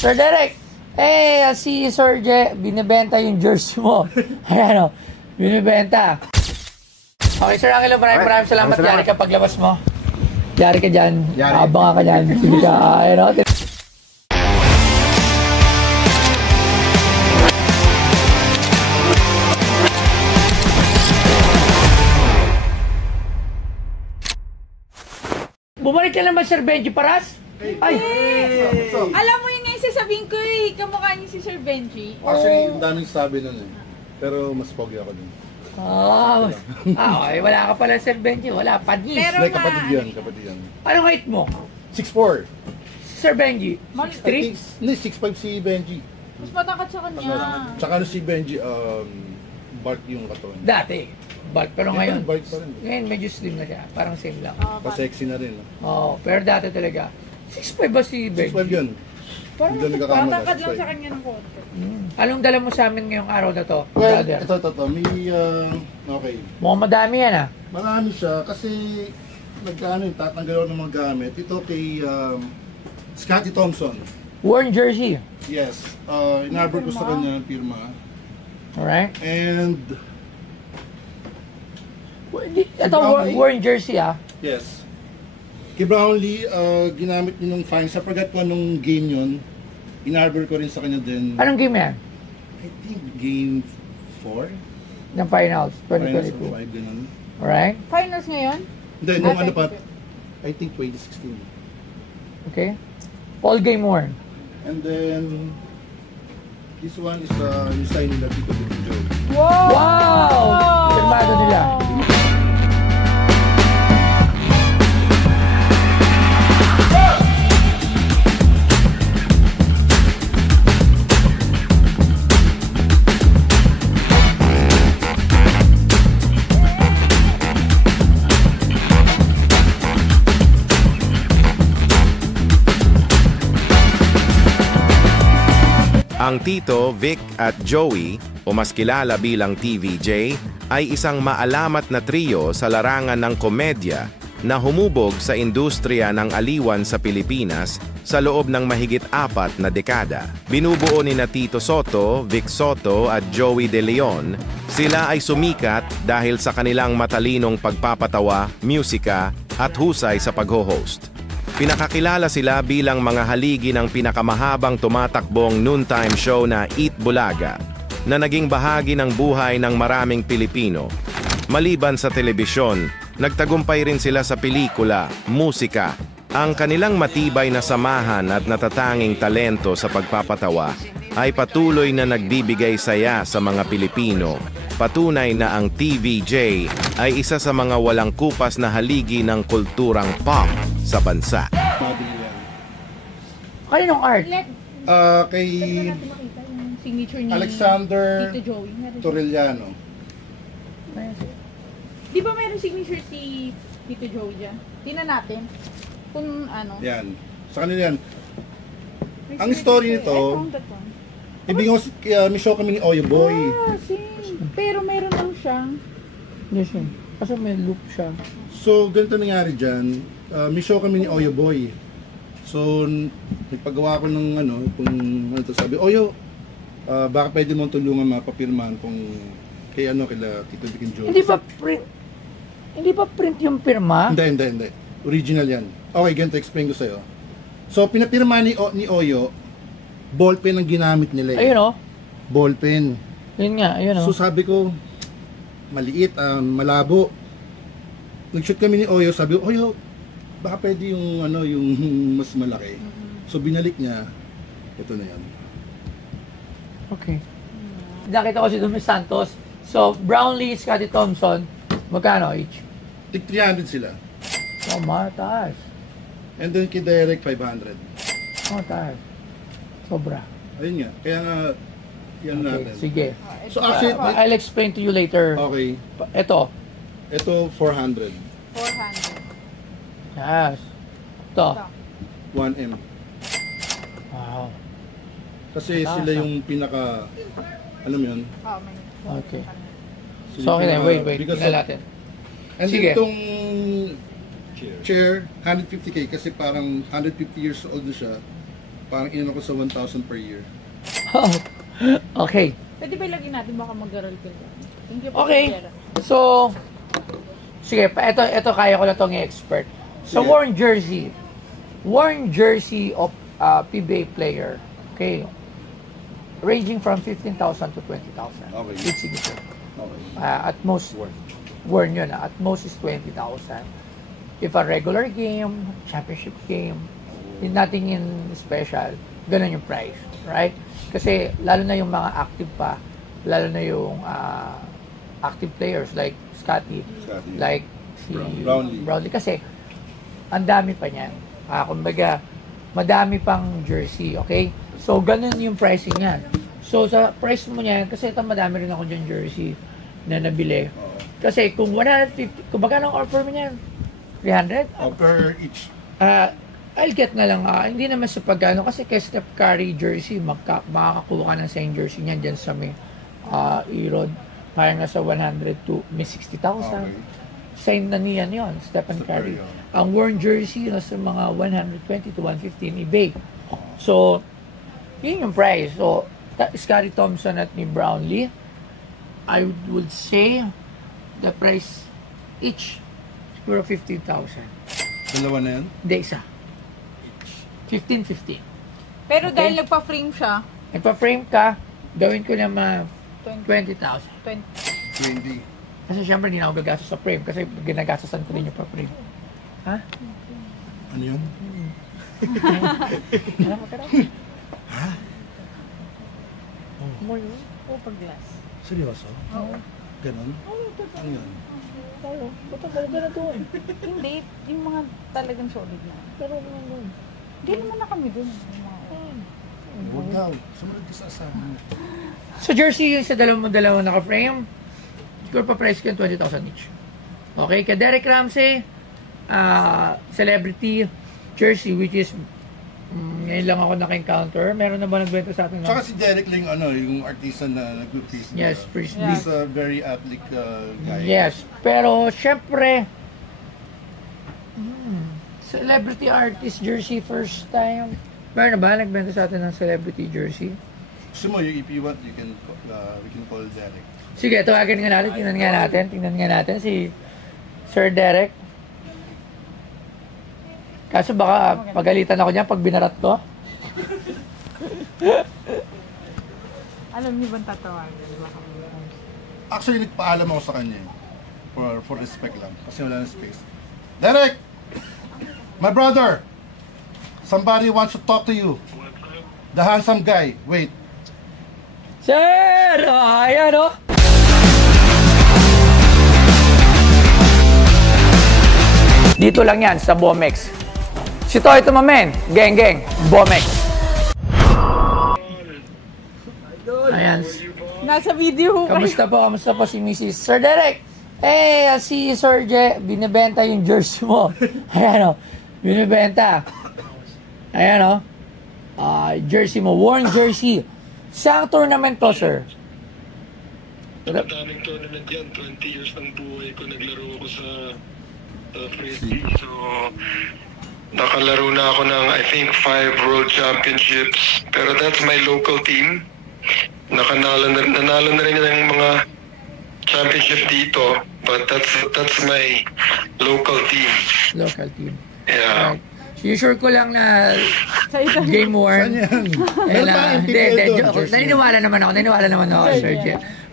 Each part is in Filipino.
Sir Derek, si Sir Je, binibenta yung jersey mo. Ayan o, binibenta. Okay, Sir Angelo, maraming salamat. Yari ka paglabas mo. Yari ka dyan. Abangan ka dyan. Sige ka. Ayan o. Bumalik ka naman, Sir Benji Paras? Ay! Alam mo yun nga yung sasabihin ko eh, kamukha niyo si Sir Benji. Actually, ang daming sabi nun eh. Pero mas pogi ako dun. Okay, wala ka pala, Sir Benji. Wala, padis. Pero Like, kapatid yan. Anong height mo? 6'4". Sir Benji? 6'3"? Hindi, 6'5 si Benji. Mas matangkad sa kanya. Tsaka si Benji, bulk yung katawan. Dati, bulk. Pero ngayon, bulk pa rin. ngayon medyo slim na siya. Parang same lang. Pa-sexy na rin. Pero dati talaga. 6'5 ba si Benji? 6'5 yun. Parang matangkad lang sa kanya ng konti. Anong dala mo sa amin ngayong araw na to, Well, brother? ito. May, okay. Mukhang madami yan ah. Marami siya kasi tatanggal ako ng mga gamit. Ito kay Scotty Thompson. Worn jersey. Yes. Inarbor ko sa kanya pirma. Alright. And Ito, worn jersey ah. yes. Kay Brownlee, ginamit niyo nung fine. Sa forgot ko anong game yun. Inarbor ko rin sa kanya din. Anong game yan? I think game 4? Ng finals, Finals 2022. or 5, ganun. Alright. Finals ngayon? Hindi, nung ano pa, I think 2016. Okay. All game worn. And then, this one is yung sign nila Tito Joe. Wow! Firmado nila. Ang Tito, Vic at Joey, o mas kilala bilang TVJ, ay isang maalamat na trio sa larangan ng komedya na humubog sa industriya ng aliwan sa Pilipinas sa loob ng mahigit 4 na dekada. Binubuo ni na Tito Soto, Vic Soto at Joey De Leon. Sila ay sumikat dahil sa kanilang matalinong pagpapatawa, musika at husay sa pag-host. Pinakakilala sila bilang mga haligi ng pinakamahabang tumatakbong noontime show na Eat Bulaga, na naging bahagi ng buhay ng maraming Pilipino. Maliban sa telebisyon, nagtagumpay rin sila sa pelikula, musika. Ang kanilang matibay na samahan at natatanging talento sa pagpapatawa ay patuloy na nagbibigay saya sa mga Pilipino. Patunay na ang TVJ ay isa sa mga walang kupas na haligi ng kulturang pop sa bansa. Kaninong art? Kay Signature ni Alexander Tito Joey. Torrellano. Di ba meron signature si Tito Joey dyan? Tingnan natin. Kung ano. Yan. Sa kanila yan. Ang story nito, may show kami ni Oyo Boy. Pero meron lang siyang Yes, yun. Kasi may loop siya. So, ganito nangyari dyan. May show kami ni Oyo Boy. So, nagpagawa ko ng kung ano to, sabi, Oyo, baka pwede mo tulungan mapapirmahan kung kay kila Tito Vic and Joe. Hindi ba print yung pirma? Hindi. Original yan. Okay, ganito, explain ko sa'yo. So, pinapirma ni Oyo, ballpen ang ginamit nila. Ayun o. Ballpen. Yun nga, ayun o. So, sabi ko, maliit, malabo. Nag-shoot kami ni Oyo, sabi ko, Oyo, baka pwede yung yung mas malaki. So, binalik niya, ito na yan. Okay. Nakita ko si Dumi Santos. So, Brownlee, Scotty Thompson, magkano each? Tig 300 sila. Oh, mataas. And then kay Derek, 500. Oh, taas. Sobra. Ayun nga, kaya nga, yan Okay, natin. sige. So, actually, I'll explain to you later. okay, Ito. ito 400. 400. Yes. Ito. 1M. Wow. Kasi Taas, sila yung pinaka, alam mo yun? Okay. Sila So, okay yung then, pinaka- wait. because Tingnan of- natin. And Sige. then itong chair, 150k kasi parang 150 years old na siya. Parang inon ko sa 1,000 per year. Okay. Pwede ba ilagay natin baka mag-aral ka lang? Thank you po. Okay. Kuya. So, sige, ito kaya ko na itong i-expert. So, Sige. worn jersey of PBA player, okay, ranging from 15,000 to 20,000. Okay. Sige, sir. Okay. At most, worn yun. At most is 20,000. If a regular game, championship game, nothing in special, ganun yung price, right? Kasi lalo na yung mga active pa, lalo na yung active players like Scotty, like si Brownlee. Kasi ang dami pa niyan. Kumbaga, madami pang jersey, okay? So, ganun yung pricing niyan. So, sa price mo niyan, kasi ito madami rin ako dyan jersey na nabili. Kasi kung 150, kung magkano ang offer mo niyan? 300? Per each. I'll get na lang, hindi naman sa pagano, kasi kay Steph Curry jersey, makakakuha ka ng same jersey niyan dyan sa may Erod. Parang nasa 100 to may 60,000. Okay. Same na niyan yun, Stephen Curry. Ang worn jersey, nasa mga 120 to 150 in eBay. So, yun yung price. So, Scotty Thompson at ni Brownlee, I would say, the price each, siguro 15,000. Dalawa na yan? Hindi, isa. 15. Pero Okay. dahil nagpa-frame siya, Nagpa-frame ka, gawin ko na mga 20,000. 20. Kasi syempre, hindi na ako gagastos sa frame kasi ginagastosan ko rin yung pa-frame. Ha? Ano yun? More yun? o pag-glass. Seryoso? Oo. Ganon? Ano yun? Oo. Ba't ang ganda na doon? Hindi, yung mga talagang solid na. Pero naman doon. Hindi naman na kami dun. Yung mga- Huwag daw. Sumunod ka sa asawa mo. So jersey yung sa dalawang naka-frame, siguro pa price ko yung 20,000 each. Okay, kay Derek Ramsey, celebrity jersey which is ngayon lang ako naka-encounter. Meron na ba nagbenta sa atin? Tsaka si Derek Ling, yung artista na nag-freeze. Yes, first Yeah. He's a very athletic guy. Yes, pero syempre celebrity artist jersey first time. Meron na ba nagbenta sa atin ng celebrity jersey? Gusto mo, if you want, we can call Derek. Sige, tawagin nga natin. Tingnan nga natin si Sir Derek. Kaso baka pagalitan ako niya pag binarat to. Alam niyo bang tatawagan? Baka Actually, nagpaalam ako sa kanya. For respect lang. Kasi wala na space. Derek! My brother! Somebody wants to talk to you. The handsome guy. Wait. Sir! Ayan o. Dito lang yan sa Bomex. Si Toy Tumamen. Geng. Bomex. Ayan. nasa video ho kayo. Kamusta po si Mrs. Sir Derek? Si Sir binibenta yung jersey mo. Ayan o. Binibenta. Ayan o. Jersey mo. Worn jersey. Saan tournament to, sir? Madaming tournament yan. 20 years ng buhay ko. Naglaro ako sa Frisbee. So, nakalaro na ako ng, I think, 5 World Championships. Pero that's my local team. Nanalo na rin ng mga championship dito. But that's my local team. Local team. Yeah. Right. Sure ko lang na Sa ito. game worn. Saan yan? Eh, Meron pa ang Hindi, PPL doon, joke. jersey. Naniniwala naman ako, Sir J.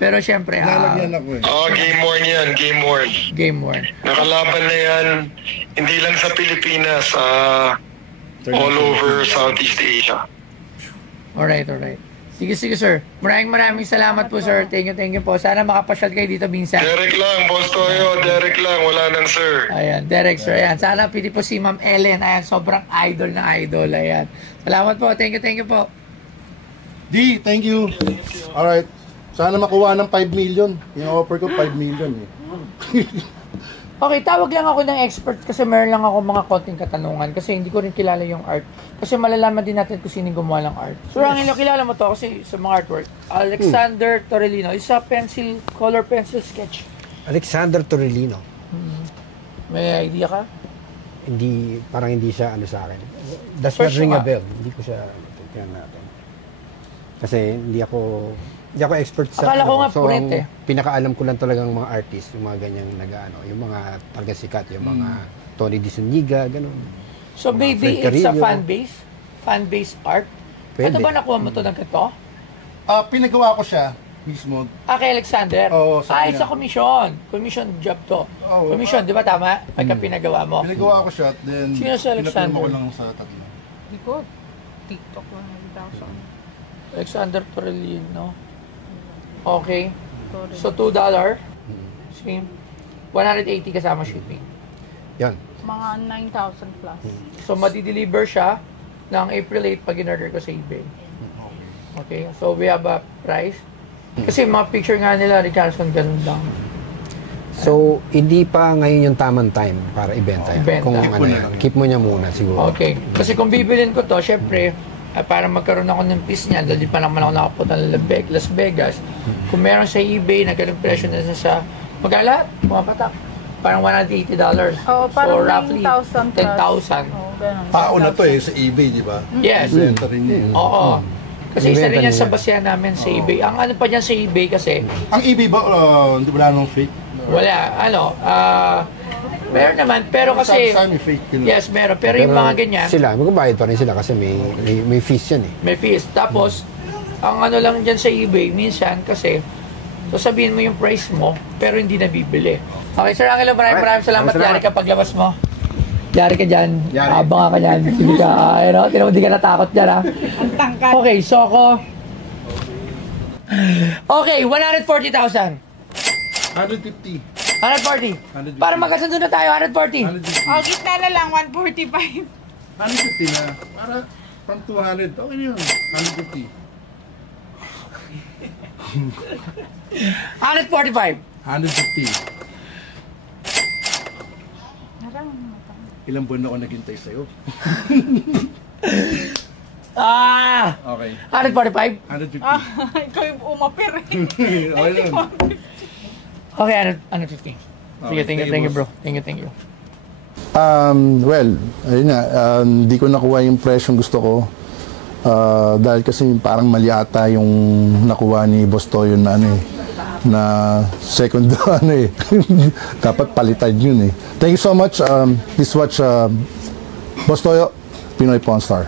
Pero syempre, Lalagyan ako eh. Oh, game worn yan. Game worn. game worn. Nakalaban na yan. Hindi lang sa Pilipinas. All over Southeast Asia. Alright. Sige, sir. Maraming salamat po, sir. Thank you po. Sana makapasyal kayo dito minsan. Derek lang, Boss Toyo. Derek lang. Wala nang sir. Ayan, Derek, sir. Ayan. Sana pili po si Ma'am Ellen. Ayan, sobrang idol na idol. Ayan. Salamat po. Thank you po. D, thank you. Alright. Sana makuha ng 5 million. Yung offer ko 5 million eh. Okay, tawag lang ako ng expert kasi meron lang ako mga konting katanungan kasi hindi ko rin kilala yung art. Kasi malalaman din natin kung sino gumawa ng art. So, Angelo, kilala mo to kasi sa mga artwork. Alexander Torellino. Isa color pencil sketch. Alexander Torellino. May idea ka? parang hindi siya ano sa akin. Does not First ring a nga. bell. Hindi ko siya tingnan natin. Kasi hindi ako expert sa Akala ko nga so, puret ang eh. pinakaalam ko lang talagang mga artist, yung mga ganyang nag-ano, yung mga talagang sikat, yung mga Tony Di Zuniga, ganun. So maybe Fred it's a Carrillo. fan base art. Pwede. Ito ba nakuha mo to ng ganito? Pinagawa ko siya mismo. Kay Alexander? Oo, sa It's kanya. a commission. Commission job to. Oo. Commission, di ba tama? Pagka pinagawa mo. Pinagawa ko siya, then Sino si Alexander? pinapirma ko lang sa tatlo. Hindi ko. TikTok 100,000. Alexander Torellino. Okay. Sorry. So $2. Same. 180 kasama shipping. Yan. Mga 9,000 plus. So madi-deliver siya ng April 8 pag in-order ko sa eBay. Okay. So we have a price. Kasi mga picture nga nila, Richardson, ganun lang. So, hindi pa ngayon yung tamang time para ibenta yan. Ibenta. Kung Keep ano yan, keep mo niya muna siguro. Okay. Kasi kung bibilin ko to, syempre, para magkaroon ako ng piece niyan, dahil di pa naman ako nakapunta ng Las Vegas, kung meron sa eBay na ganung presyo na sa magkala, pumapatak. Parang $180. Oo, parang so, roughly 9,000 plus. 10,000. Oo, ganun. Tao na to sa eBay, di ba? Yes. Benta rin niya. Oo. Kasi isa Ibenta rin yan niya. sa basehan namin sa eBay. Ang ano pa dyan sa eBay kasi, Ang eBay ba, hindi wala nung fake? wala, meron naman, pero kasi, Sa may fake yun. yes, meron. Pero yung mga ganyan, Sila, magbabayad pa rin sila kasi may fees yan eh. may fees. Tapos, ang ano lang dyan sa eBay, minsan kasi, sasabihin mo yung price mo, pero hindi nabibili. Okay, Sir Angelo, maraming salamat. Yari ka paglabas mo. Yari ka dyan. Yari. Abang ka dyan. Hindi ka, hindi ka natakot dyan, ha? Ang tangkad. Okay, so ako... Okay, 140,000. 150. 140. Para magkasundo na tayo, 140. 150. Oh, gitna na lang, 145. 150 na. Para from 200. Okay na yun. 150. 145. 150. Narang. Ilang buwan na ako naghintay sa'yo. Okay. 145. 150. Ikaw yung umapir eh. Okay lang. Okay, 150. Sige, thank you, bro. Thank you. Well, ayun nga, hindi ko nakuha yung presyong gusto ko. Dahil kasi parang mali ata yung nakuha ni Boss Toyo na na second dapat palitan yun eh. Thank you so much. Please watch Boss Toyo, Pinoy Pawn Star.